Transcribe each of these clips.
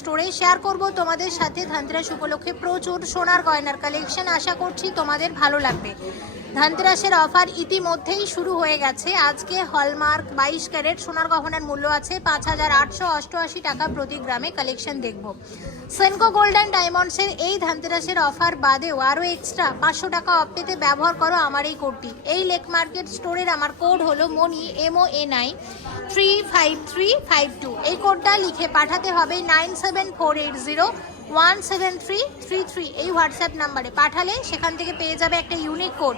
স্টোরে শেয়ার করব তোমাদের সাথে ধানতেরাস উপলক্ষে প্রচুর সোনার গয়নার কালেকশন আশা করছি তোমাদের ভালো লাগবে। ধানতেরাসের অফার ইতিমধ্যেই শুরু হয়ে গেছে। আজকে হলমার্ক বাইশ ক্যারেট সোনার গহনার মূল্য আছে পাঁচ হাজার আটশো অষ্টআশি টাকা প্রতি গ্রামে কালেকশন দেখব। সেনকো গোল্ড অ্যান্ড ডায়মন্ডসের এই ধানতেরাসের অফার বাদেও আরও এক্সট্রা পাঁচশো টাকা অফ পেতে ব্যবহার করো আমার এই কোডটি। এই লেক মার্কেট স্টোরের আমার কোড হলো Moni MO A nine three five three five two এই কোডটা লিখে পাঠাতে হবে nine seven four eight zero one seven three three three এই হোয়াটসঅ্যাপ নাম্বারে পাঠালে সেখান থেকে পেয়ে যাবে একটা ইউনিক কোড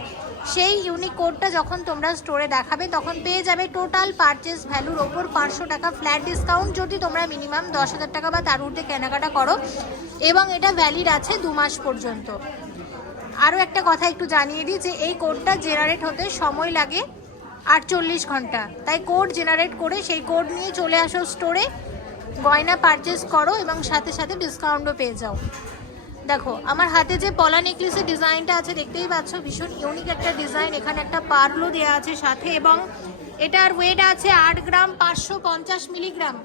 সেই ইউনিক কোডটা যখন তোমরা স্টোরে দেখাবে, তখন পেয়ে যাবে টোটাল পারচেস ভ্যালুর ওপর পাঁচশো টাকা ফ্ল্যাট ডিসকাউন্ট যদি তোমরা মিনিমাম দশ হাজার টাকা বা তার ঊর্ধ্বে কেনাকাটা করো। এবং এটা ভ্যালিড আছে দু মাস পর্যন্ত। আরও একটা কথা একটু জানিয়ে দিই যে এই কোডটা জেনারেট হতে সময় লাগে আটচল্লিশ ঘণ্টা। তাই কোড জেনারেট করে সেই কোড নিয়ে চলে আসো স্টোরে গয়না পারচেস করো এবং সাথে সাথে ডিসকাউন্টও পেয়ে যাও। দেখো, আমার হাতে যে পলা নেকলেসের ডিজাইনটা আছে, দেখতেই পাচ্ছ, ভীষণ ইউনিক একটা ডিজাইন এখানে একটা পার্লও দেওয়া আছে সাথে এবং এটার ওয়েট আছে আট গ্রাম পাঁচশো পঞ্চাশ মিলিগ্রাম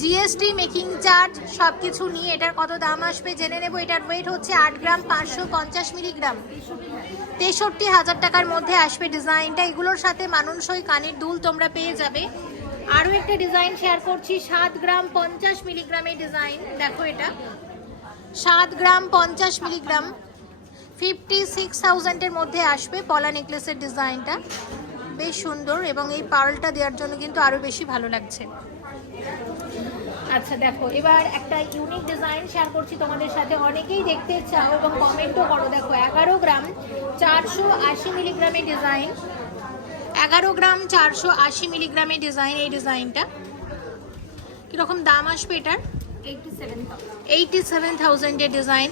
জিএসটি মেকিং চার্জ সব কিছু নিয়ে এটার কত দাম আসবে জেনে নেব। এটার ওয়েট হচ্ছে আট গ্রাম পাঁচশো পঞ্চাশ মিলিগ্রাম তেষট্টি হাজার টাকার মধ্যে আসবে ডিজাইনটা এগুলোর সাথে মানুষই কানের দুল তোমরা পেয়ে যাবে। আরও একটা ডিজাইন শেয়ার করছি, সাত গ্রাম পঞ্চাশ মিলিগ্রামের ডিজাইন দেখো এটা। সাত গ্রাম পঞ্চাশ মিলিগ্রাম ফিফটি সিক্স থাউজেন্ডের মধ্যে আসবে পলা নেকলেসের ডিজাইনটা বেশ সুন্দর এবং এই পার্লটা দেওয়ার জন্য কিন্তু আরও বেশি ভালো লাগছে। আচ্ছা দেখো, এবার একটা ইউনিক ডিজাইন শেয়ার করছি তোমাদের সাথে। অনেকেই দেখতে চাও এবং কমেন্টও করো। দেখো, এগারো গ্রাম, চারশো আশি মিলিগ্রামের ডিজাইন এগারো গ্রাম চারশো আশি মিলিগ্রামের ডিজাইন এই ডিজাইনটা কীরকম দাম আসবে এটার? এইটি সেভেন থাউজেন্ডের ডিজাইন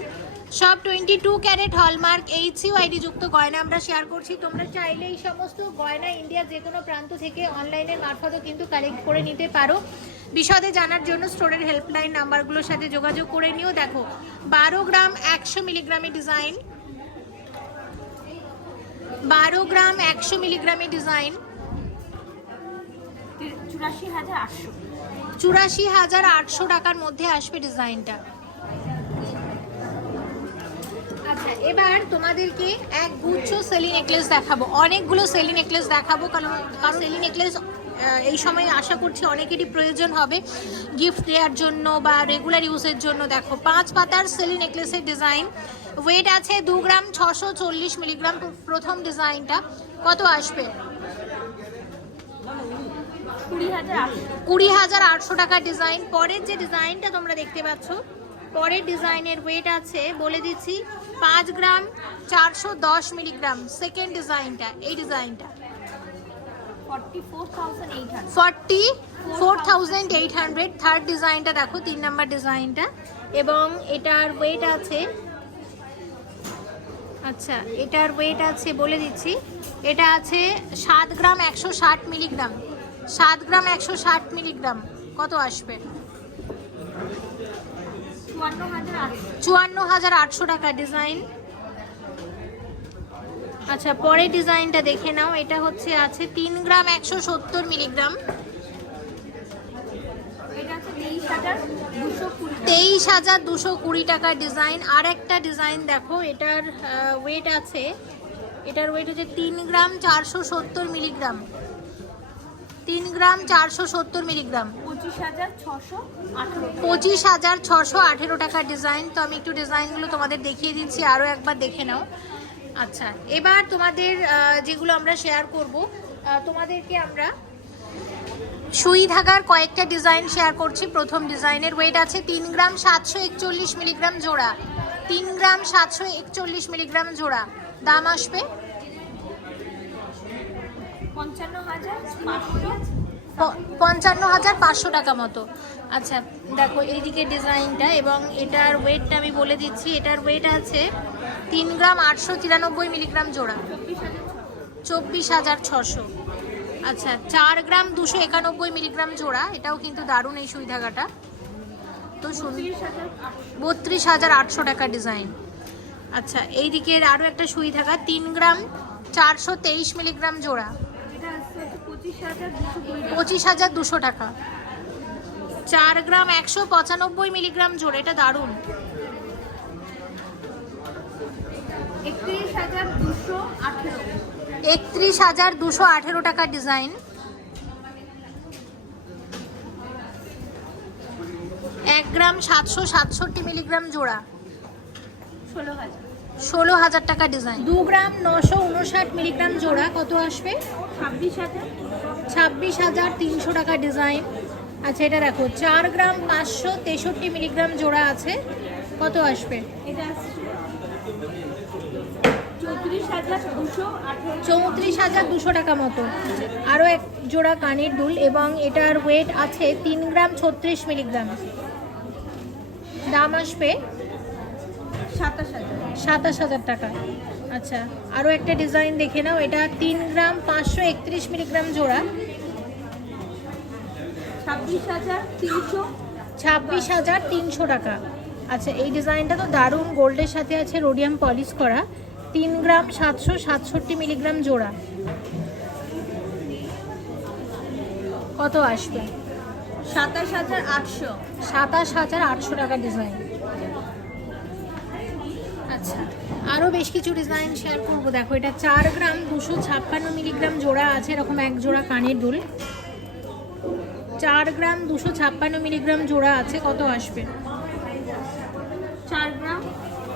সব twenty two carat hallmark HU ID যুক্ত গয়না আমরা শেয়ার করছি। তোমরা চাইলে এই সমস্ত গয়না ইন্ডিয়ার যে কোনো প্রান্ত থেকে অনলাইনের মারফতও কিন্তু কালেক্ট করে নিতে পারো। বিশদে জানার জন্য স্টোরের হেল্পলাইন নাম্বারগুলোর সাথে যোগাযোগ করে নিও। দেখো, বারো গ্রাম একশো মিলিগ্রামের ডিজাইন বারো গ্রাম একশো মিলিগ্রামের ডিজাইন চুরাশি হাজার আটশো। চুরাশি হাজার আটশো টাকার মধ্যে আসবে ডিজাইনটা আচ্ছা এবার তোমাদেরকে এক গুচ্ছ সেলি নেকলেস দেখাবো। অনেকগুলো সেলি নেকলেস দেখাবো কারণ কারণ সেলি নেকলেস এই সময় আশা করছি অনেকেরই প্রয়োজন হবে গিফট দেওয়ার জন্য বা রেগুলার ইউজের জন্য। দেখো পাঁচ পাতার সেলি নেকলেসের ডিজাইন ওয়েট আছে দু গ্রাম ছশো চল্লিশ মিলিগ্রাম প্রথম ডিজাইনটা কত আসবে? কুড়ি হাজার আটশো। টাকা ডিজাইন পরের যে ডিজাইনটা তোমরা দেখতে পাচ্ছ পরের ডিজাইনের ওয়েট আছে বলে দিচ্ছি পাঁচ গ্রাম চারশো দশ মিলিগ্রাম সেকেন্ড ডিজাইনটা এই ডিজাইনটা forty four thousand eight hundred third ডিজাইনটা দেখো তিন নাম্বার ডিজাইনটা এবং এটার ওয়েট আছে আচ্ছা এটার ওয়েট আছে বলে দিচ্ছি। এটা আছে সাত গ্রাম একশো ষাট মিলিগ্রাম। সাত গ্রাম একশো ষাট মিলিগ্রাম। কত আসবে? চুয়ান্ন হাজার আটশো। টাকা ডিজাইন আচ্ছা পরের ডিজাইনটা দেখে নাও। এটা হচ্ছে আছে তিন গ্রাম একশো সত্তর মিলিগ্রাম। তেইশ হাজার দুশো কুড়ি টাকার ডিজাইন। আর একটা ডিজাইন দেখো এটার ওয়েট আছে। এটার ওয়েট হচ্ছে তিন গ্রাম চারশো সত্তর মিলিগ্রাম। তিন গ্রাম চারশো সত্তর মিলিগ্রাম। পঁচিশ হাজার ছশো পঁচিশ হাজার ছশো আঠেরো টাকার ডিজাইন। তো আমি একটু ডিজাইনগুলো তোমাদের দেখিয়ে দিচ্ছি আরও একবার দেখে নাও। আচ্ছা এবার তোমাদের যেগুলো আমরা শেয়ার করব তোমাদেরকে আমরা সুই ধাগার কয়েকটা ডিজাইন শেয়ার করছি। প্রথম ডিজাইনের ওয়েট আছে তিন গ্রাম সাতশো একচল্লিশ মিলিগ্রাম জোড়া। তিন গ্রাম সাতশো একচল্লিশ মিলিগ্রাম জোড়া। দাম আসবে? পঞ্চান্ন হাজার পঞ্চান্ন হাজার পাঁচশো টাকা মতো। আচ্ছা দেখো, এইদিকে ডিজাইনটা এবং এটার ওয়েটটা আমি বলে দিচ্ছি। এটার ওয়েট আছে তিন গ্রাম আটশো তিরানব্বই মিলিগ্রাম জোড়া। চব্বিশ হাজার ছশো। আচ্ছা চার গ্রাম দুশো একানব্বই মিলিগ্রাম জোড়া। এটাও কিন্তু দারুণ এই সুই তো হাজার বত্রিশ হাজার আটশো টাকা ডিজাইন। আচ্ছা এই দিকের আরও একটা সুই থাকা তিন গ্রাম চারশো তেইশ মিলিগ্রাম জোড়া। পঁচিশ হাজার দুশো টাকা। টাকা। চার গ্রাম একশো পঁচানব্বই মিলিগ্রাম জোর এটা দারুণ। একত্রিশ হাজার দুশো আঠেরো। একত্রিশ হাজার দুশো আঠেরো টাকার ডিজাইন। এক গ্রাম সাতশো সাতষট্টি মিলিগ্রাম জোড়া। ষোলো হাজার। ষোলো হাজার টাকা ডিজাইন দু গ্রাম নশো উনষাট মিলিগ্রাম জোড়া কত আসবে? ছাব্বিশ হাজার। ছাব্বিশ হাজার তিনশো টাকা ডিজাইন আচ্ছা এটা দেখো চার গ্রাম পাঁচশো তেষট্টি মিলিগ্রাম জোড়া আছে। কত আসবে? চৌত্রিশ হাজার দুশো টাকা মতো। আরও এক জোড়া কানের দুল এবং এটার ওয়েট আছে তিন গ্রাম ছত্রিশ মিলিগ্রাম। দাম আসবে? সাতাশ হাজার। সাতাশ হাজার টাকা। আচ্ছা আরও একটা ডিজাইন দেখে নাও। এটা তিন গ্রাম পাঁচশো একত্রিশ মিলিগ্রাম জোড়া। ছাব্বিশ হাজার তিনশো। ছাব্বিশ হাজার তিনশো টাকা। আচ্ছা এই ডিজাইনটা তো দারুণ। গোল্ডের সাথে আছে রোডিয়াম পলিশ করা। তিন গ্রাম সাতশো সাতষট্টি মিলিগ্রাম জোড়া। কত আসবে? সাতাশ হাজার আটশো। সাতাশ হাজার আটশো টাকা ডিজাইন আচ্ছা আরও বেশ কিছু ডিজাইন শেয়ার করব। দেখো এটা চার গ্রাম দুশো ছাপ্পান্ন মিলিগ্রাম জোড়া আছে এরকম এক জোড়া কানের দুল। চার গ্রাম দুশো ছাপ্পান্ন মিলিগ্রাম জোড়া আছে কত আসবে? চার গ্রাম?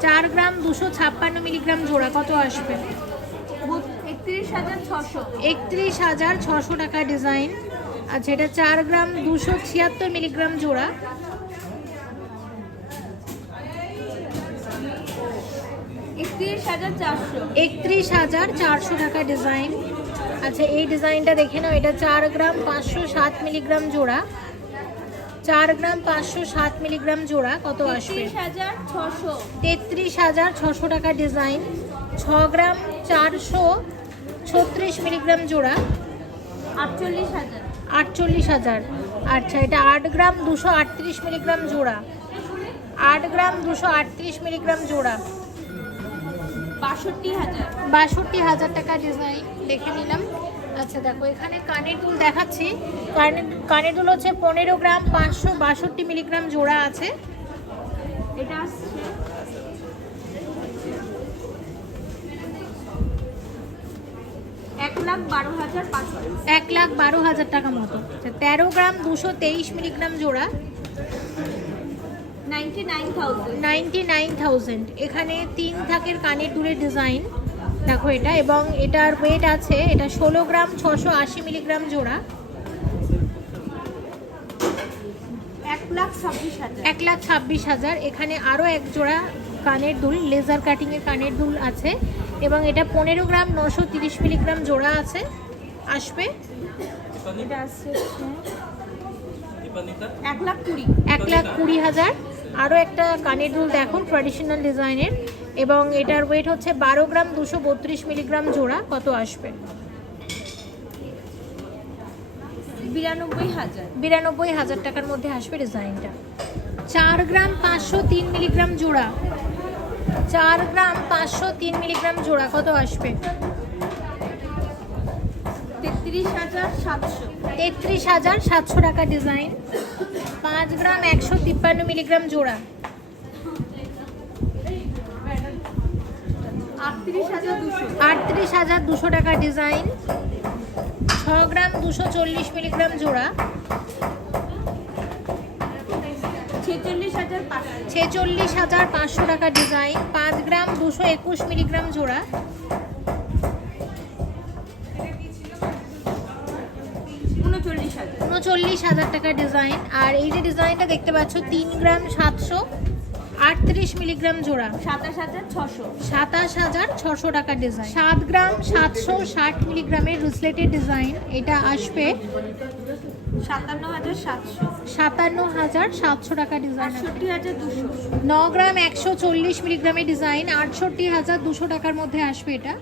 চার গ্রাম দুশো ছাপ্পান্ন মিলিগ্রাম জোড়া কত আসবে? একত্রিশ হাজার ছশো। একত্রিশ হাজার ছশো টাকা ডিজাইন আচ্ছা এটা চার গ্রাম দুশো ছিয়াত্তর মিলিগ্রাম জোড়া। একত্রিশ হাজার চারশো। টাকা ডিজাইন। আচ্ছা এই ডিজাইনটা দেখে নাও এটা চার গ্রাম পাঁচশো সাত মিলিগ্রাম জোড়া। চার গ্রাম পাঁচশো সাত মিলিগ্রাম জোড়া কত আসবে? তেত্রিশ হাজার ছশো টাকা ডিজাইন। ছ গ্রাম চারশো ছত্রিশ মিলিগ্রাম জোড়া। আটচল্লিশ হাজার। আটচল্লিশ হাজার। আচ্ছা এটা আট গ্রাম দুশো আটত্রিশ মিলিগ্রাম জোড়া। আট গ্রাম দুশো আটত্রিশ মিলিগ্রাম জোড়া। বাষট্টি হাজার। টাকা ডিজাইন দেখে নিলাম। আচ্ছা দেখো এখানে কানের দুল দেখাচ্ছি। কানের কানের দুল হচ্ছে পনেরো গ্রাম পাঁচশো বাষট্টি মিলিগ্রাম জোড়া আছে। এটা আসছে। এক লাখ বারো হাজার পাঁচশো। এক লাখ বারো হাজার টাকা মতো। আচ্ছা তেরো গ্রাম দুশো তেইশ মিলিগ্রাম জোড়া। Ninety nine thousand ninety nine thousand এখানে তিন থাকের কানের দুলের ডিজাইন দেখো এটা এবং এটার ওয়েট আছে এটা ষোলো গ্রাম ছশো আশি মিলিগ্রাম জোড়া। এক লাখ ছাব্বিশ হাজার। এখানে আরও এক জোড়া কানের দুল লেজার কাটিংয়ের কানের দুল আছে। এবং এটা পনেরো গ্রাম নশো তিরিশ মিলিগ্রাম জোড়া আছে। আসবে? এক লাখ কুড়ি। এক লাখ কুড়ি হাজার। আরও একটা কানের দুল দেখো ট্র্যাডিশনাল ডিজাইনের এবং এটার ওয়েট হচ্ছে বারো গ্রাম দুশো বত্রিশ মিলিগ্রাম জোড়া কত আসবে? বিরানব্বই হাজার। বিরানব্বই হাজার টাকার মধ্যে আসবে ডিজাইনটা চার গ্রাম পাঁচশো তিন মিলিগ্রাম জোড়া। চার গ্রাম পাঁচশো তিন মিলিগ্রাম জোড়া কত আসবে? তেত্রিশ হাজার সাতশো। তেত্রিশ হাজার সাতশো টাকা ডিজাইন। পাঁচ গ্রাম একশো তিপ্পান্ন মিলিগ্রাম জোড়া। আটত্রিশ হাজার দুশো টাকা ডিজাইন। ছ গ্রাম দুশো চল্লিশ মিলিগ্রাম জোড়া। ছেচল্লিশ হাজার পাঁচশো। টাকা ডিজাইন। পাঁচ গ্রাম দুশো একুশ মিলিগ্রাম জোড়া। উনচল্লিশ হাজার টাকা ডিজাইন আর এই যে ডিজাইনটা দেখতে পাচ্ছ তিন গ্রাম সাতশো আটত্রিশ মিলিগ্রাম জোড়া। সাতাশ হাজার ছশো। সাতাশ হাজার ছশো টাকা ডিজাইন সাত গ্রাম সাতশো ষাট মিলিগ্রামের রুসলেটের ডিজাইন এটা আসবে সাতান্ন হাজার সাতশো। সাতান্ন হাজার সাতশো টাকা ডিজাইন আটষট্টি হাজার দুশো। ন গ্রাম একশো চল্লিশ মিলিগ্রামের ডিজাইন আটষট্টি হাজার দুশো টাকার মধ্যে আসবে এটা।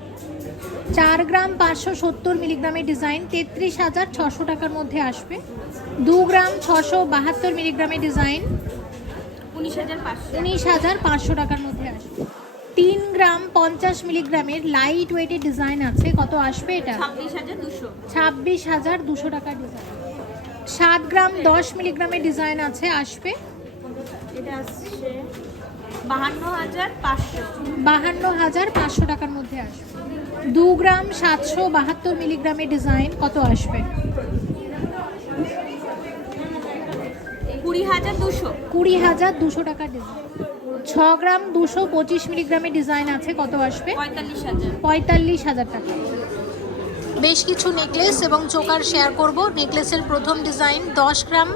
চার গ্রাম পাঁচশো সত্তর মিলিগ্রামের ডিজাইন তেত্রিশ হাজার ছশো টাকার মধ্যে আসবে। দু গ্রাম ছশো বাহাত্তর মিলিগ্রামের ডিজাইন। উনিশ হাজার পাঁচশো। উনিশ হাজার পাঁচশো টাকার মধ্যে আসবে। তিন গ্রাম পঞ্চাশ মিলিগ্রামের লাইট ওয়েটের ডিজাইন আছে। কত আসবে এটা? ছাব্বিশ হাজার দুশো। ছাব্বিশ হাজার দুশো টাকা ডিজাইন। সাত গ্রাম দশ মিলিগ্রামের ডিজাইন আছে। আসবে? বাহান্ন হাজার পাঁচশো টাকার মধ্যে আসবে। দু গ্রাম সাতশো বাহাত্তর মিলিগ্রামের ডিজাইন। কত আসবে? কুড়ি হাজার দুশো। কুড়ি হাজার দুশো টাকার ডিজাইন ছ গ্রাম দুশো পঁচিশ মিলিগ্রামের ডিজাইন আছে কত আসবে? পঁয়তাল্লিশ হাজার। পঁয়তাল্লিশ হাজার টাকা। বেশ কিছু নেকলেস এবং চোকার শেয়ার করব। নেকলেসের প্রথম ডিজাইন দশ গ্রাম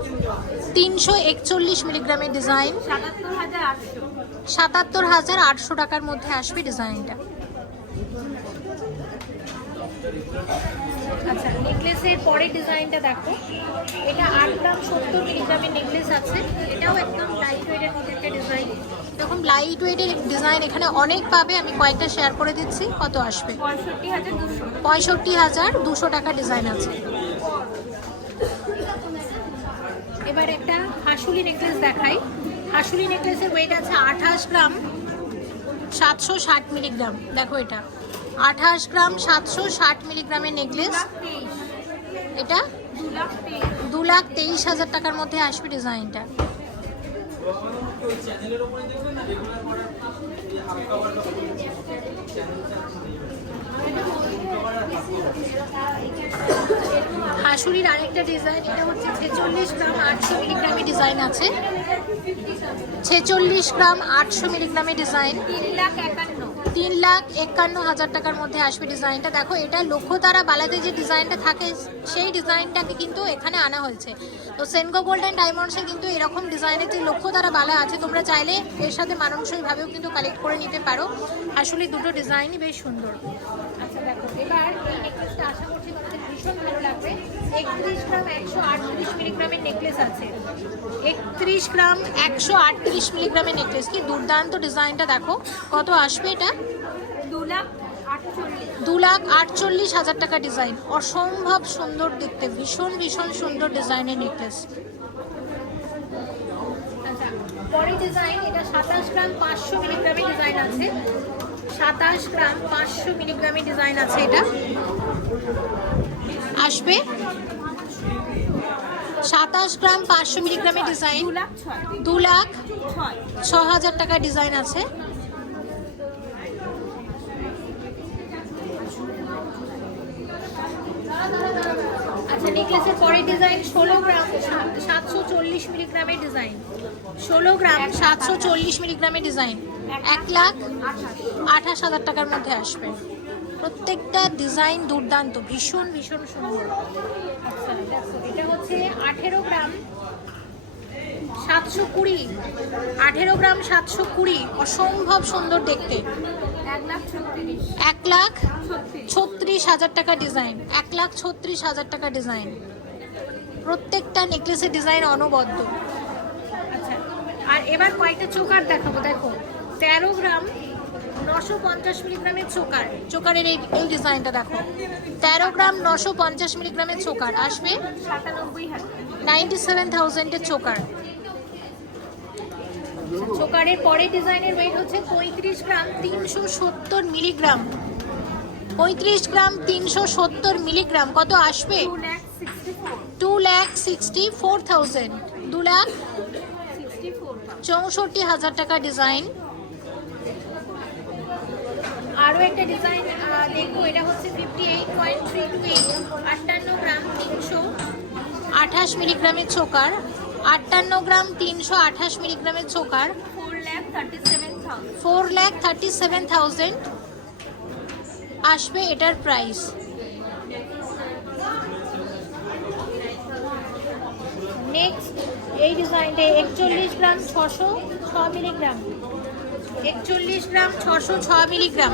তিনশো একচল্লিশ মিলিগ্রামের ডিজাইন সাতাত্তর হাজার আটশো। সাতাত্তর হাজার আটশো টাকার মধ্যে আসবে ডিজাইনটা আচ্ছা নেকলেসের পরের ডিজাইনটা দেখো। এটা আট গ্রাম সত্তর মিলিগ্রামের নেকলেস আছে। এটাও একদম লাইট ওয়েটের মধ্যে একটা ডিজাইন এরকম লাইট ওয়েটের ডিজাইন এখানে অনেক পাবে। আমি কয়েকটা শেয়ার করে দিচ্ছি। কত আসবে? পঁয়ষট্টি হাজার দুশো টাকা ডিজাইন আছে। এবার একটা হাসুলি নেকলেস দেখাই। হাসুলি নেকলেসের ওয়েট আছে আঠাশ গ্রাম সাতশো ষাট মিলিগ্রাম। দেখো এটা। আঠাশ গ্রাম সাতশো ষাট মিলিগ্রামের নেকলেস এটা? দু লাখ তেইশ হাজার টাকার মধ্যে আসবে ডিজাইনটা। হাসুরির আরেকটা ডিজাইন, এটা হচ্ছে ছেচল্লিশ গ্রাম আটশো মিলিগ্রামের ডিজাইন আছে। ছেচল্লিশ গ্রাম আটশো মিলিগ্রামের ডিজাইন। তিন লাখ একান্ন তিন লাখ একান্ন হাজার টাকার মধ্যে আসবে ডিজাইনটা। দেখো, এটা লক্ষ্য তারা বালাতে যে ডিজাইনটা থাকে, সেই ডিজাইনটাকে কিন্তু এখানে আনা হয়েছে। তো সেনকো অ্যান্ড ডায়মন্ডসে কিন্তু এরকম ডিজাইনের যে লক্ষ্য তারা বালা আছে, তোমরা চাইলে এর সাথে মানানসইভাবেও কিন্তু কালেক্ট করে নিতে পারো। আসলে দুটো ডিজাইনই বেশ সুন্দর। আচ্ছা দেখো, এবার এই নেকলেসটা আশা করছি তোমাদের ভীষণ ভালো লাগবে। একত্রিশ গ্রাম একশো আটত্রিশ মিলিগ্রামের নেকলেস আছে। একত্রিশ গ্রাম একশো আটত্রিশ মিলিগ্রামের নেকলেস কি দুর্দান্ত ডিজাইনটা দেখো। কত আসবে এটা? দু লাখ দু লাখ আটচল্লিশ হাজার টাকা ডিজাইন। অসম্ভব সুন্দর দেখতে। ভীষণ ভীষণ সুন্দর ডিজাইনের নেকলেস পরের ডিজাইন এটা সাতাশ গ্রাম পাঁচশো মিলিগ্রামের ডিজাইন আছে। সাতাশ গ্রাম পাঁচশো মিলিগ্রামের ডিজাইন আছে এটা। আসবে। সাতাশ গ্রাম পাঁচশো মিলিগ্রামের ডিজাইন। দু লাখ ছ হাজার টাকা ডিজাইন আছে। আচ্ছা নেকলেসের পরের ডিজাইন ষোলো গ্রাম সাতশো চল্লিশ মিলিগ্রামের ডিজাইন। ষোলো গ্রাম। সাতশো চল্লিশ মিলিগ্রামের ডিজাইন। এক লাখ আঠাশ হাজার টাকার মধ্যে আসবে। প্রত্যেকটা ডিজাইন দুর্দান্ত ভীষণ ভীষণ সুন্দর। এটা হচ্ছে আঠেরো গ্রাম সাতশো কুড়ি আঠেরো গ্রাম সাতশো কুড়ি অসম্ভব সুন্দর দেখতে। এক লাখ ছত্রিশ। হাজার টাকা ডিজাইন এক লাখ ছত্রিশ হাজার টাকা ডিজাইন প্রত্যেকটা নেকলেসের ডিজাইন অনবদ্য। আচ্ছা আর এবার কয়েকটা চোকার দেখাবো দেখো। তেরো গ্রাম নশো পঞ্চাশ মিলিগ্রামের চোকার। চোকারের এই এই ডিজাইনটা দেখো। তেরো গ্রাম নশো পঞ্চাশ মিলিগ্রামের চোকার। আসবে নাইনটি সেভেন থাউজেন্ডের চোকার। চোকারের পরের ডিজাইনের ওয়েট হচ্ছে পঁয়ত্রিশ গ্রাম তিনশো সত্তর মিলিগ্রাম। পঁয়ত্রিশ গ্রাম তিনশো সত্তর মিলিগ্রাম। কত আসবে? Two lakh sixty four. Thousand. দু লাখ চৌষট্টি হাজার টাকা ডিজাইন। আরও একটা ডিজাইন দেখব এটা হচ্ছে fifty eight point three two eight আটান্ন গ্রাম তিনশো আঠাশ মিলিগ্রামের চোকার আটান্ন গ্রাম তিনশো আঠাশ মিলিগ্রামের choker four thirty seven four lakh thirty seven thousand আসবে এটার প্রাইস নেক্সট এই ডিজাইনটা একচল্লিশ গ্রাম ছশো ছ মিলিগ্রাম। একচল্লিশ গ্রাম ছশো ছ মিলিগ্রাম।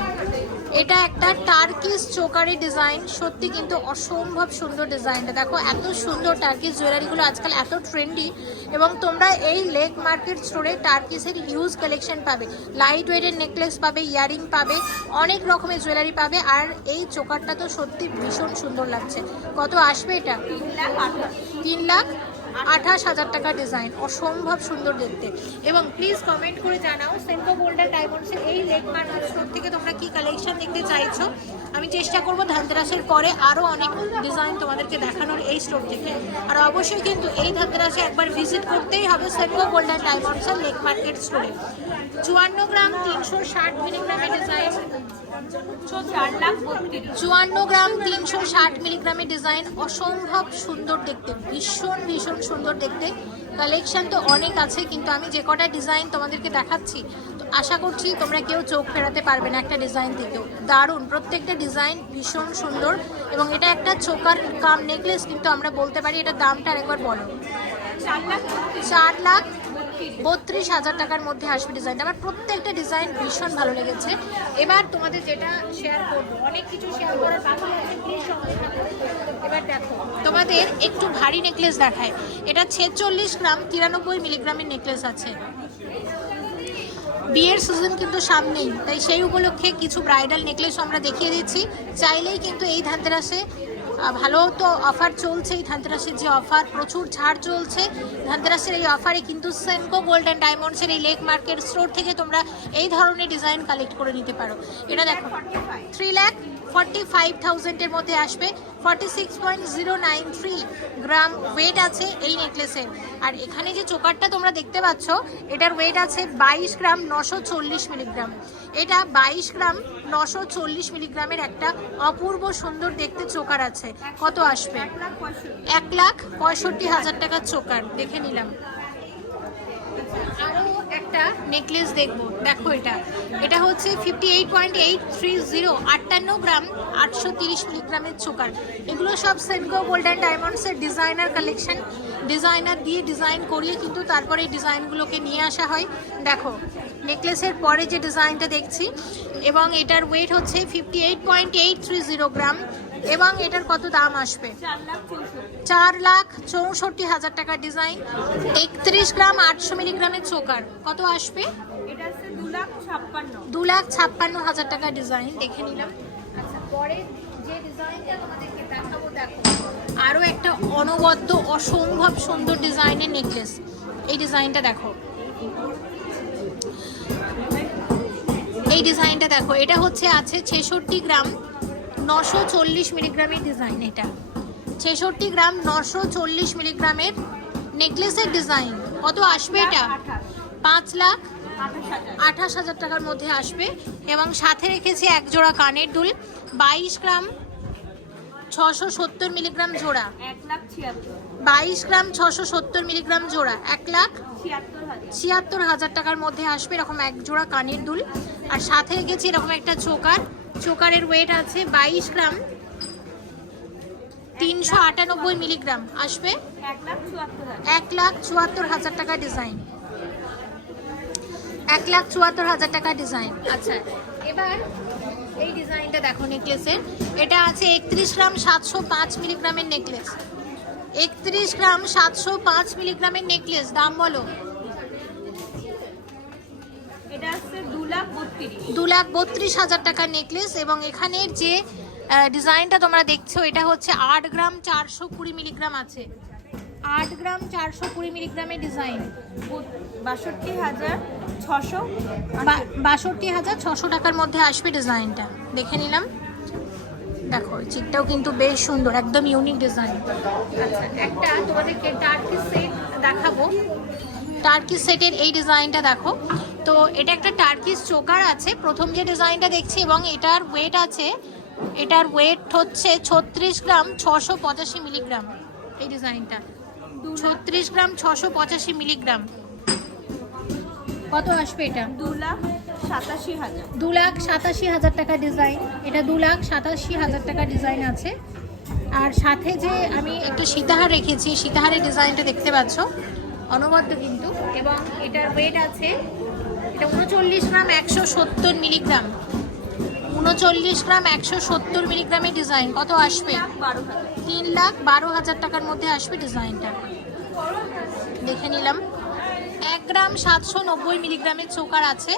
এটা একটা টার্কিস চোকারি ডিজাইন। সত্যি কিন্তু অসম্ভব সুন্দর ডিজাইনটা। দেখো এত সুন্দর টার্কিস জুয়েলারিগুলো আজকাল এত ট্রেন্ডি এবং তোমরা এই লেক মার্কেট স্টোরে টার্কিসের ইউজ কালেকশন পাবে। লাইট ওয়েটের নেকলেস পাবে ইয়ারিং পাবে অনেক রকমের জুয়েলারি পাবে আর এই চোকারটা তো সত্যি ভীষণ সুন্দর লাগছে। কত আসবে এটা? তিন লাখ তিন লাখ? আঠাশ হাজার টাকা ডিজাইন অসম্ভব সুন্দর দেখতে। এবং প্লিজ কমেন্ট করে জানাও সেন্কো বোল্ডার ডায়মন্ডসের এই লেক মার্কেট স্টোর থেকে তোমরা কি কালেকশন দেখতে চাইছো? আমি চেষ্টা করব ধানতেরাসের পরে আরও অনেক ডিজাইন তোমাদেরকে দেখানোর এই স্টোর থেকে। আর অবশ্যই কিন্তু এই ধানতেরাসে একবার ভিজিট করতেই হবে সেন্কো গোল্ডার ডায়মন্ডসের লেক মার্কেট স্টোরে চুয়ান্ন গ্রাম তিনশো ষাট মিলিগ্রামের ডিজাইন চুয়ান্ন গ্রাম তিনশো ষাট মিলিগ্রামের ডিজাইন অসম্ভব সুন্দর দেখতে ভীষণ ভীষণ সুন্দর দেখতে। কালেকশন তো অনেক আছে কিন্তু আমি যে কটা ডিজাইন তোমাদেরকে দেখাচ্ছি তো আশা করছি তোমরা কেউ চোখ ফেরাতে পারবে না একটা ডিজাইন থেকেও। দারুণ প্রত্যেকটা ডিজাইন ভীষণ সুন্দর এবং এটা একটা চোকার কাম নেকলেস কিন্তু আমরা বলতে পারি এটা দামটা আরেকবার বলো। চার লাখ বত্রিশ হাজার টাকার মধ্যে আসবে ডিজাইন আমার প্রত্যেকটা ডিজাইন ভীষণ ভালো লেগেছে। এবার তোমাদের যেটা শেয়ার করব, অনেক কিছু শেয়ার করার। এবার দেখো, তোমাদের একটু ভারী নেকলেস দেখায়। এটা ছেচল্লিশ গ্রাম, তিরানব্বই মিলিগ্রামের নেকলেস আছে। বিয়ের সিজন কিন্তু সামনেই, তাই সেই উপলক্ষে কিছু ব্রাইডাল নেকলেসও আমরা দেখিয়ে দিচ্ছি। চাইলেই কিন্তু এই ধানতেরাসে ভালো তো অফার চলছে এই ধানতেরাসের যে অফার প্রচুর ছাড় চলছে। ধানতেরাসের এই অফারে কিন্তু সেনকো গোল্ড অ্যান্ড ডায়মন্ডসের এই লেক মার্কেট স্টোর থেকে তোমরা এই ধরনের ডিজাইন কালেক্ট করে নিতে পারো। এটা দেখো থ্রি ল্যাক ফর্টি ফাইভ থাউজেন্ডের মধ্যে আসবে। Forty six point zero nine three gram weight আছে এই নেকলেসের আর এখানে যে চোকারটা তোমরা দেখতে পাচ্ছ, এটার ওয়েট আছে বাইশ গ্রাম নশো চল্লিশ মিলিগ্রাম। এটা বাইশ গ্রাম নশো চল্লিশ মিলিগ্রামের একটা অপূর্ব সুন্দর দেখতে চোকার আছে। কত আসবে? এক লাখ পঁয়ষট্টি হাজার টাকার চোকার। দেখে নিলাম। আরও একটা নেকলেস দেখব। দেখো এটা। এটা হচ্ছে fifty eight point eight three zero আটান্ন গ্রাম, আটশো তিরিশ মিলিগ্রামের চোকার। এগুলো সব সেনকো গোল্ডেন ডায়মন্ডসের ডিজাইনার কালেকশন ডিজাইনার দিয়ে ডিজাইন করিয়ে কিন্তু তারপরে এই ডিজাইনগুলোকে নিয়ে আসা হয়। দেখো নেকলেসের পরে যে ডিজাইনটা দেখছি, এবং এটার ওয়েট হচ্ছে fifty eight point eight three zero gram এবং এটার কত দাম আসবে? চার লাখ চৌষট্টি হাজার টাকার ডিজাইন একত্রিশ গ্রাম আটশো মিলিগ্রামের চোকার। কত আসবে? দু লাখ ছাপ্পান্ন। দু লাখ ছাপ্পান্ন হাজার টাকার ডিজাইন দেখে নিলাম। আচ্ছা পরে যে ডিজাইনটা তোমাদেরকে দেখাবো দেখো। আরও একটা অনবদ্য অসম্ভব সুন্দর ডিজাইনের নেকলেস। এই ডিজাইনটা দেখো। এই ডিজাইনটা দেখো। এটা হচ্ছে আছে ছেষট্টি গ্রাম নশো চল্লিশ মিলিগ্রামের ডিজাইন এটা। ছেষট্টি গ্রাম নশো চল্লিশ মিলিগ্রামের নেকলেসের ডিজাইন কত আসবে এটা? পাঁচ লাখ আঠাশ হাজার। টাকার মধ্যে আসবে এবং সাথে রেখেছি এক জোড়া কানের দুল বাইশ গ্রাম ছশো সত্তর মিলিগ্রাম জোড়া। বাইশ গ্রাম ছশো সত্তর মিলিগ্রাম জোড়া। এক লাখ ছিয়াত্তর হাজার। টাকার মধ্যে আসবে এরকম এক জোড়া কানের দুল। আর সাথে রেখেছি এরকম একটা চোকার চোকারের ওয়েট আছে বাইশ গ্রাম, তিনশো আটানব্বই মিলিগ্রাম। আসবে? এক লাখ চুয়াত্তর হাজার টাকা ডিজাইন এক লাখ চুয়াত্তর হাজার টাকা ডিজাইন আচ্ছা এবার এই ডিজাইনটা দেখো নেকলেসের এটা আছে একত্রিশ গ্রাম সাতশো পাঁচ মিলিগ্রামের নেকলেস একত্রিশ গ্রাম সাতশো পাঁচ মিলিগ্রামের নেকলেস দাম বলো। এটা দু লাখ বত্রিশ। হাজার টাকার নেকলেস এবং এখানের যে ডিজাইনটা তোমরা দেখছ, এটা হচ্ছে আট গ্রাম চারশো কুড়ি মিলিগ্রাম আছে। আট গ্রাম চারশো কুড়ি মিলিগ্রামের ডিজাইন বাষট্টি হাজার ছশো বাষট্টি হাজার ছশো টাকার মধ্যে আসবে ডিজাইনটা দেখে নিলাম। দেখো চিকটাও কিন্তু বেশ সুন্দর, একদম ইউনিক ডিজাইন আচ্ছা একটা তোমাদেরকে টার্কি সেট দেখাবো। টার্কি সেটের এই ডিজাইনটা দেখো। তো এটা একটা টার্কিস চোকার আছে। প্রথম যে ডিজাইনটা দেখছি এবং এটার ওয়েট আছে এটার ওয়েট হচ্ছে ছত্রিশ গ্রাম ছশো পঁচাশি মিলিগ্রাম এই ডিজাইনটা ছত্রিশ গ্রাম ছশো পঁচাশি মিলিগ্রাম কত আসবে এটা? দু লাখ সাতাশি হাজার। দু লাখ সাতাশি হাজার টাকা ডিজাইন এটা দু লাখ সাতাশি হাজার টাকা ডিজাইন আছে। আর সাথে যে আমি একটা সীতাহার রেখেছি সীতাহারের ডিজাইনটা দেখতে পাচ্ছ অনবদ্য কিন্তু। এবং এটার ওয়েট আছে এটা উনচল্লিশ গ্রাম একশো সত্তর মিলিগ্রাম। উনচল্লিশ গ্রাম একশো সত্তর মিলিগ্রামের ডিজাইন কত আসবে? তিন লাখ বারো হাজার টাকার মধ্যে আসবে ডিজাইনটা দেখে নিলাম। এক গ্রাম সাতশো নব্বই মিলিগ্রামের চোকার আছে।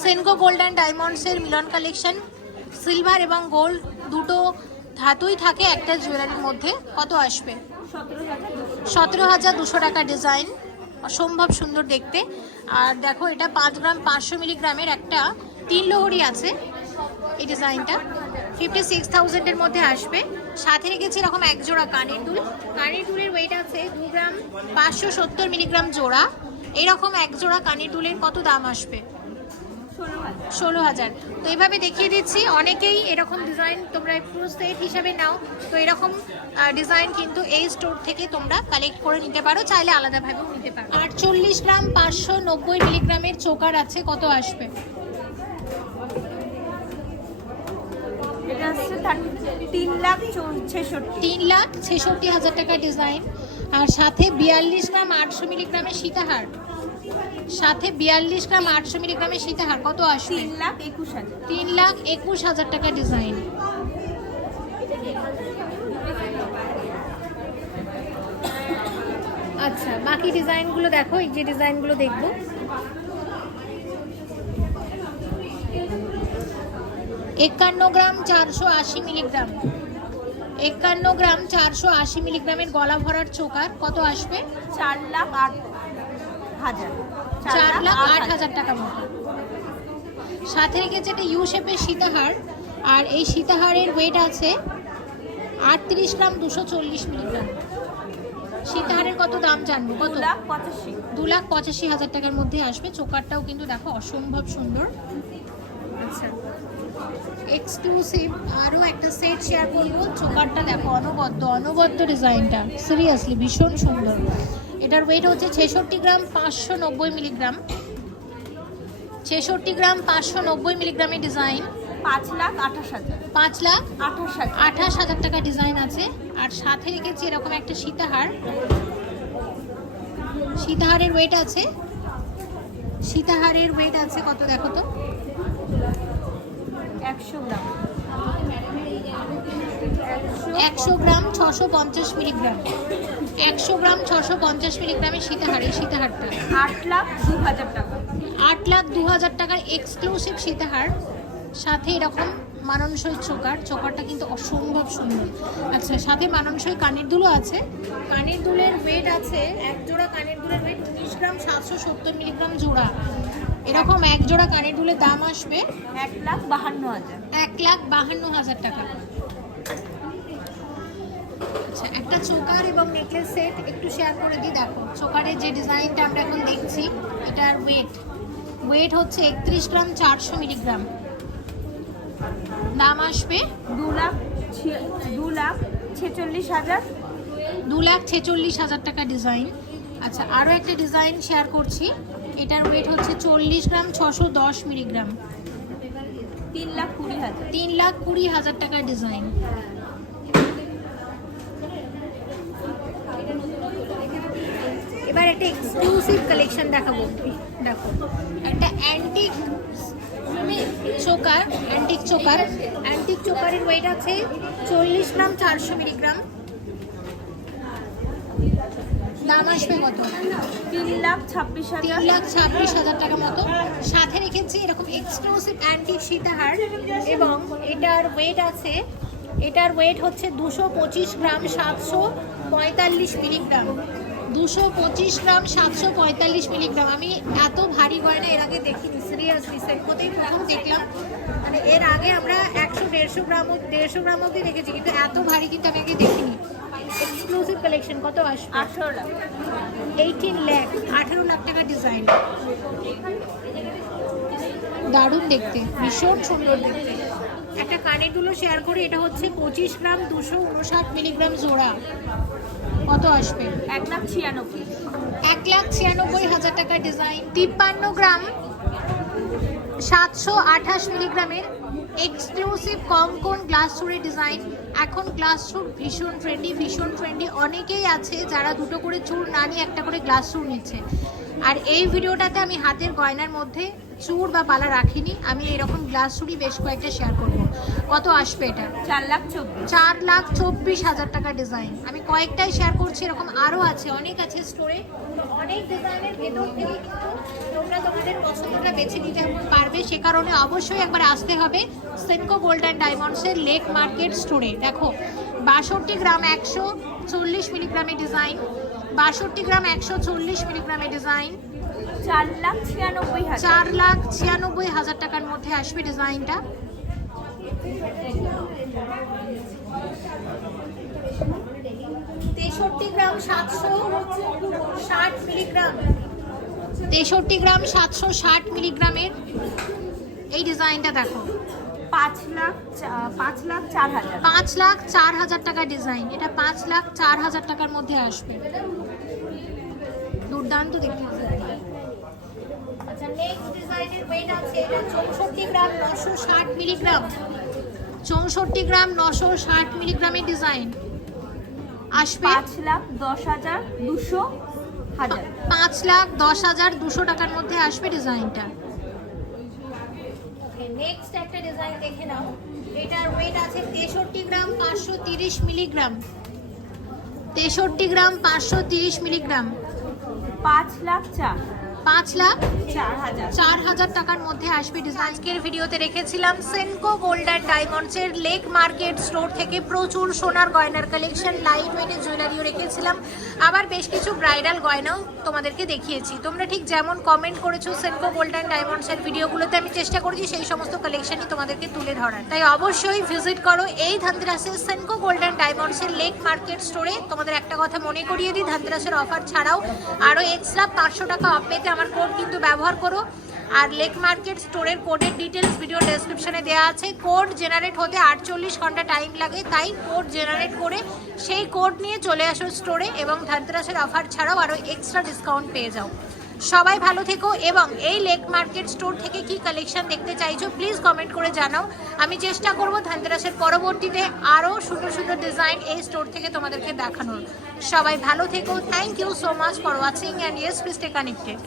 সেনকো গোল্ড অ্যান্ড ডায়মন্ডসের মিলন কালেকশন সিলভার এবং গোল্ড দুটো ধাতুই থাকে একটা জুয়েলারির মধ্যে। কত আসবে? সতেরো হাজার দুশো। টাকা ডিজাইন অসম্ভব সুন্দর দেখতে। আর দেখো, এটা পাঁচ গ্রাম পাঁচশো মিলিগ্রামের একটা তিন লহরি আছে এই ডিজাইনটা। ফিফটি সিক্স থাউজেন্ডের মধ্যে আসবে। সাথে রেখেছি এরকম এক জোড়া কানের দুল। কানের দুলের ওয়েট আছে দু গ্রাম পাঁচশো সত্তর মিলিগ্রাম জোড়া। এরকম এক জোড়া কানের দুলের কত দাম আসবে? ষোলো হাজার। তো এইভাবে দেখিয়ে দিচ্ছি অনেকেই এরকম ডিজাইন তোমরা পুরো সেট হিসাবে নাও। তো এরকম ডিজাইন কিন্তু এই স্টোর থেকে তোমরা কালেক্ট করে নিতে পারো চাইলে আলাদাভাবেও নিতে পারো। আটচল্লিশ গ্রাম পাঁচশো নব্বই মিলিগ্রামের চোকার আছে কত আসবে? তিন লাখ ছেষট্টি। তিন লাখ ছেষট্টি হাজার টাকা ডিজাইন আর সাথে বিয়াল্লিশ গ্রাম আটশো মিলিগ্রামের সীতাহার। সাথে বিয়াল্লিশ গ্রাম আটশো মিলিগ্রামের সীতাহার কত আসবে? তিন লাখ একুশ হাজার। তিন লাখ একুশ হাজার টাকা ডিজাইন। আচ্ছা বাকি ডিজাইনগুলো দেখো এই যে ডিজাইনগুলো দেখব। একান্ন গ্রাম চারশো আশি মিলিগ্রাম। একান্ন গ্রাম চারশো আশি মিলিগ্রামের গলা ভরার চোকার কত আসবে? চার লাখ আট হাজার। চার লাখ আট হাজার টাকা মতো সাথে রেখেছে একটা ইউ শেপের সীতাহার আর এই সীতাহারের ওয়েট আছে আটত্রিশ গ্রাম দুশো চল্লিশ মিলিগ্রাম। সীতাহারের কত দাম জানব? কত? লাখ পঁচাশি। দু লাখ পঁচাশি হাজার টাকার মধ্যে আসবে। চোকারটাও কিন্তু দেখো অসম্ভব সুন্দর। আচ্ছা। এক্সক্লুসিভ আরও একটা সেট শেয়ার করব। চোকারটা দেখো অনবদ্য অনবদ্য ডিজাইনটা সিরিয়াসলি ভীষণ সুন্দর। এটার ওয়েট হচ্ছে ছেষট্টি গ্রাম পাঁচশো নব্বই মিলিগ্রাম ছেষট্টি গ্রাম পাঁচশো নব্বই মিলিগ্রামের ডিজাইন পাঁচ লাখ আঠাশ হাজার। পাঁচ লাখ আঠাশ হাজার। আঠাশ হাজার টাকা ডিজাইন আছে। আর সাথে রেখেছি এরকম একটা সীতাহার। সীতাহারের ওয়েট আছে। সীতাহারের ওয়েট আছে কত দেখো তো? একশো গ্রাম। একশো গ্রাম ছশো পঞ্চাশ মিলিগ্রাম। একশো গ্রাম ছশো পঞ্চাশ মিলিগ্রামের সীতাহার এই সীতাহারটা। আট লাখ দু হাজার টাকা। আট লাখ দু হাজার টাকার এক্সক্লুসিভ সীতাহার সাথে এরকম মানানসই চোকার। চোকারটা কিন্তু অসম্ভব সুন্দর। আচ্ছা সাথে মানানসই কানের দুলও আছে। কানের দুলের ওয়েট আছে এক জোড়া কানের দুলের ওয়েট উনিশ গ্রাম সাতশো সত্তর মিলিগ্রাম জোড়া। এরকম এক জোড়া কানের দুলের দাম আসবে এক লাখ বাহান্ন হাজার। এক লাখ বাহান্ন হাজার টাকা। আচ্ছা একটা চোকার এবং নেকলেস সেট একটু শেয়ার করে দিই দেখো চোকারের যে ডিজাইনটা আমরা এখন দেখছি এটার ওয়েট ওয়েট হচ্ছে একত্রিশ গ্রাম চারশো মিলিগ্রাম। দাম আসবে দু লাখ দু লাখ ছেচল্লিশ হাজার। দু লাখ ছেচল্লিশ হাজার টাকা ডিজাইন আচ্ছা আরও একটা ডিজাইন শেয়ার করছি এটার ওয়েট হচ্ছে চল্লিশ গ্রাম ছশো দশ মিলিগ্রাম। তিন লাখ কুড়ি হাজার। তিন লাখ কুড়ি হাজার টাকার ডিজাইন এবার একটা এক্সক্লুসিভ কালেকশন দেখাবো। দেখো। একটা antique choker antique choker. Antique চোকারের weight আছে চল্লিশ গ্রাম চারশো মিলিগ্রাম। দাম আসবে কত? তিন লাখ ছাব্বিশ তিন লাখ ছাব্বিশ হাজার টাকা মতো। সাথে রেখেছি এরকম এক্সক্লুসিভ অ্যান্টিক সীতাহার এবং এটার ওয়েট আছে এটার ওয়েট হচ্ছে দুশো পঁচিশ গ্রাম সাতশো পঁয়তাল্লিশ মিলিগ্রাম। দুশো পঁচিশ গ্রাম সাতশো পঁয়তাল্লিশ মিলিগ্রাম। আমি এত ভারী গয়না এর আগে দেখিনি সিরিয়াসলি সেটকোতেই প্রথম দেখলাম মানে এর আগে আমরা একশো দেড়শো গ্রাম দেড়শো গ্রাম অব্দি দেখেছি কিন্তু এত ভারী কিন্তু আমি আগে দেখিনি। এক্সক্লুসিভ কালেকশন কত আসবে? আঠেরো লাখ। এইটিন ল্যাক আঠেরো লাখ টাকা ডিজাইন দারুণ দেখতে ভীষণ সুন্দর দেখতে। একটা কানেরগুলো শেয়ার করে এটা হচ্ছে পঁচিশ গ্রাম দুশো উনষাট মিলিগ্রাম জোড়া। কত আসবে? এক লাখ ছিয়ানব্বই। এক লাখ ছিয়ানব্বই হাজার টাকা ডিজাইন। তিপ্পান্ন গ্রাম, সাতশো আঠাশ মিলিগ্রামের এক্সক্লুসিভ কঙ্কন গ্লাস চুরের ডিজাইন এখন গ্লাস চুর ভীষণ ট্রেন্ডি ভীষণ ট্রেন্ডি অনেকেই আছে যারা দুটো করে চুর না নিয়ে একটা করে গ্লাস চুর নিচ্ছে। আর এই ভিডিওটাতে আমি হাতের গয়নার মধ্যে চুর বা বালা রাখিনি। আমি এরকম গ্লাস চুরি বেশ কয়েকটা শেয়ার করব। কত আসবে এটা? চার লাখ চব্বিশ। চার লাখ চব্বিশ হাজার টাকা ডিজাইন আমি কয়েকটাই শেয়ার করছি এরকম আরও আছে অনেক আছে স্টোরে অনেক ডিজাইনের ভেতর থেকে কিন্তু তোমরা তোমাদের পছন্দটা বেছে নিতে পারবে। সে কারণে অবশ্যই একবার আসতে হবে সেনকো গোল্ড অ্যান্ড ডায়মন্ডসের লেক মার্কেট স্টোরে দেখো বাষট্টি গ্রাম একশো চল্লিশ মিলিগ্রামের ডিজাইন বাষট্টি গ্রাম একশো চল্লিশ মিলিগ্রামের ডিজাইন চার লাখ ছিয়ানব্বই চার লাখ ছিয়ানব্বই হাজার টাকার মধ্যে আসবে ডিজাইনটা তেষট্টি গ্রাম সাতশো ষাট মিলিগ্রাম। তেষট্টি গ্রাম সাতশো ষাট মিলিগ্রামের এই ডিজাইনটা দেখো। পাঁচ লাখ পাঁচ লাখ চার হাজার। পাঁচ লাখ চার হাজার টাকা ডিজাইন। এটা পাঁচ লাখ চার হাজার টাকার মধ্যে আসবে। দুর্দান্ত দেখতে আচ্ছা নেক্সট ডিজাইনের ওয়েট আছে এটা চৌষট্টি গ্রাম নশো ষাট মিলিগ্রাম। চৌষট্টি গ্রাম নশো ষাট মিলিগ্রামের ডিজাইন। আসবে পাঁচ লাখ দশ হাজার দুশো হাজার। পাঁচ লাখ দশ হাজার দুশো টাকার মধ্যে আসবে ডিজাইনটা। নেক্সট একটা ডিজাইন দেখে নাও। এটার ওয়েট আছে তেষট্টি গ্রাম পাঁচশো তিরিশ মিলিগ্রাম। তেষট্টি গ্রাম পাঁচশো তিরিশ মিলিগ্রাম। পাঁচ লাখ চার। পাঁচ লাখ চার হাজার। টাকার মধ্যে আসবে আজকের ভিডিওতে রেখেছিলাম। সেনকো গোল্ড অ্যান্ড ডায়মন্ডসের লেক মার্কেট স্টোর থেকে প্রচুর সোনার গয়নার কালেকশন লাইট ওয়েটের জুয়েলারিও রেখেছিলাম। আবার বেশ কিছু ব্রাইডাল গয়নাও তোমাদেরকে দেখিয়েছি। তোমরা ঠিক যেমন কমেন্ট করেছ সেনকো গোল্ড অ্যান্ড ডায়মন্ডসের ভিডিওগুলোতে আমি চেষ্টা করেছি সেই সমস্ত কালেকশনই তোমাদেরকে তুলে ধরার। তাই অবশ্যই ভিজিট করো এই ধানতেরাসের সেনকো গোল্ড অ্যান্ড ডায়মন্ডসের লেক মার্কেট স্টোরে তোমাদের একটা কথা মনে করিয়ে দিই ধানতেরাসের অফার ছাড়াও আরও এক্সট্রা পাঁচশো টাকা অফ পেতে আমার কোড কিন্তু ব্যবহার করো। আর লেক মার্কেট স্টোরের কোডের ডিটেলস ভিডিও ডেসক্রিপশনে দেওয়া আছে। কোড জেনারেট হতে আটচল্লিশ ঘণ্টা টাইম লাগে। তাই কোড জেনারেট করে সেই কোড নিয়ে চলে আসো স্টোরে এবং ধানতেরাসের অফার ছাড়াও আরও এক্সট্রা ডিসকাউন্ট পেয়ে যাও। সবাই ভালো থেকো এবং এই লেক মার্কেট স্টোর থেকে কি কালেকশন দেখতে চাইছো প্লিজ কমেন্ট করে জানাও। আমি চেষ্টা করব ধনতেরাসের পরবর্তীতে আরও সুন্দর সুন্দর ডিজাইন এই স্টোর থেকে তোমাদেরকে দেখানোর। সবাই ভালো থেকো। Thank you so much for watching and yes please stay connected